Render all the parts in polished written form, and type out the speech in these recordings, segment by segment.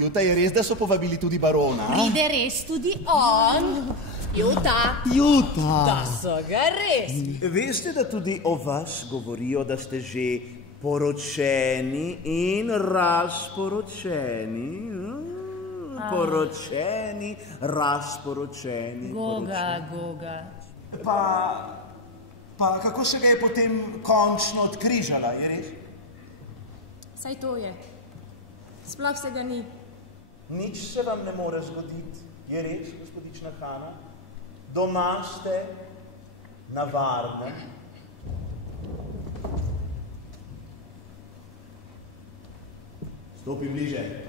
Juta, je res, da so povabili tudi barona? Pride res tudi on? Juta. Juta. Da so ga res. Veste, da tudi o vas govorijo, da ste že poročeni in razporočeni? Poročeni, razporočeni. Goga. Pa kako se ga je potem končno odkrižala, je res? Saj to je. Sploh se ga ni. Nič se vam ne more zgoditi, je res, gospodična Hana? Doma ste na varnem. Stopi bliže.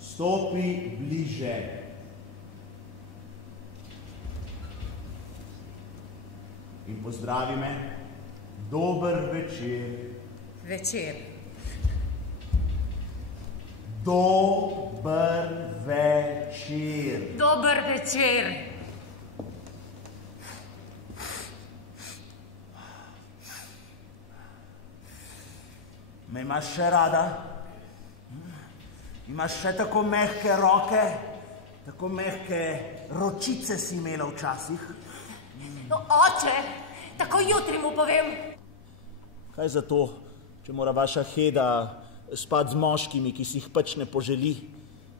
Stopi bliže. In pozdravi me. Dober večer. Večer. Dober večer. Dober večer. Me imaš še rada? Imaš še tako mehke roke? Tako mehke ročice si imela včasih? No, oče, tako jutri mu povem. Kaj za to, če mora vaša Heda spati z moškimi, ki si jih pač ne poželi?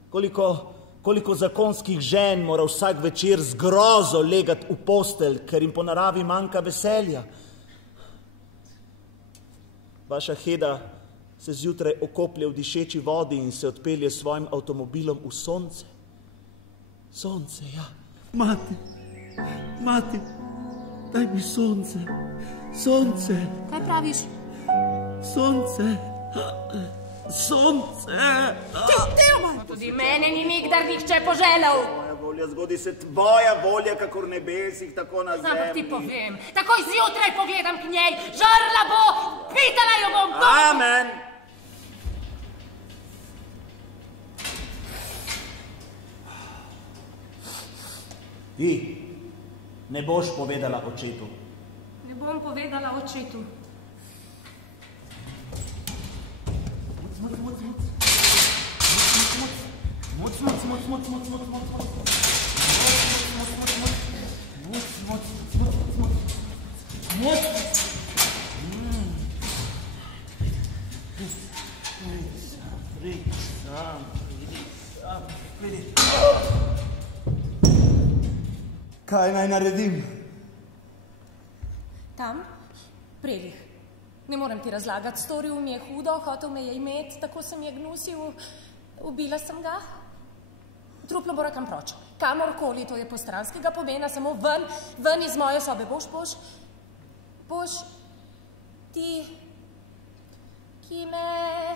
Koliko zakonskih žen mora vsak večer z grozo legati v postelj, ker jim po naravi manjka veselja? Vaša Heda se zjutraj okoplje v dišeči vodi in se odpelje s svojim avtomobilom v sonce. Sonce, ja. Mati, daj mi sonce. Sonce. Kaj praviš? Sonce. Tudi mene ni nikdar nihče poželel. Moja volja, zgodi se tvoja volja, kakor nebesih, tako na zemlji. Ampak ti povem, takoj zjutraj pogledam k njej, žrla bo, pitala jo bom. Amen. Ti ne boš povedala očetu. Ne bom povedala očetu. Kaj naj naredim? Tam, Prelih. Ne morem ti razlagati, storil mi je hudo, hotel me je imeti, tako sem je gnusil, ubila sem ga. Truplo mora kam proč. Kamorkoli, to je postranskega pomena, samo ven iz moje sobe. Boš ti, ki me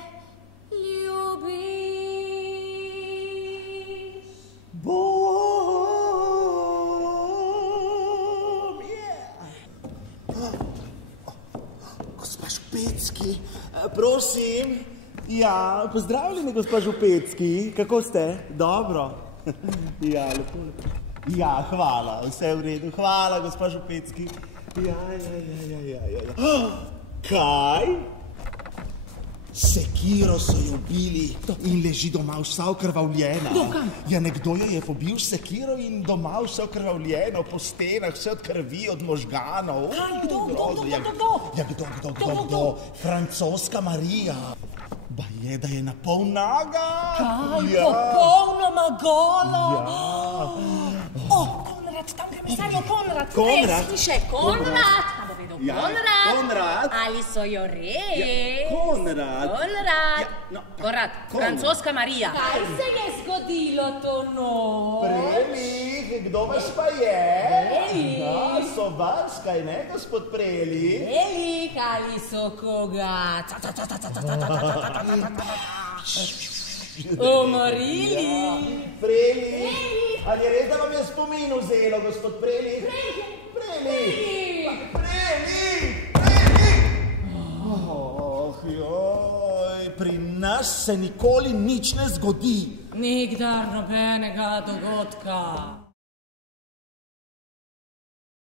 ljubiš. Gospa Špecki, prosim. Ja, pozdravljeni, gospa Župecki. Kako ste? Dobro. Ja, lepo. Ja, hvala, vse v redu. Hvala, gospa Župecki. Ja. Kaj? Sekiro so jo ubili in leži doma vsa okrvavljena. Dokam? Ja, nekdo jo je pobil s sekiro in doma vse okrvavljeno, po stenah, vse od krvi, od možganov. Kaj? Kdo? Ja, kdo? Francoska Marija. Ba je, da je na pol naga. Kaj? Ja. Popolnoma gola? Ja. Konrad, tam gre mi sanjo Konrad. Konrad? Sliše, Konrad. A bo vedel Ja, Konrad. Ali so jo res? Ja, Konrad. Konrad. Ja, no, Konrad, Francoska Marija. Kaj se je zgodilo to noč? Prelih, kdo vas pa je? Prelih. Ja, so vas, kaj ne, gospod Prelih? Prelih, ali so koga? Umorili. Prelih, ali je res, da vam je spomin vzelo, gospod Prelih? Prelih. Joj, pri nas se nikoli nič ne zgodi. Nikdar nobenega dogodka.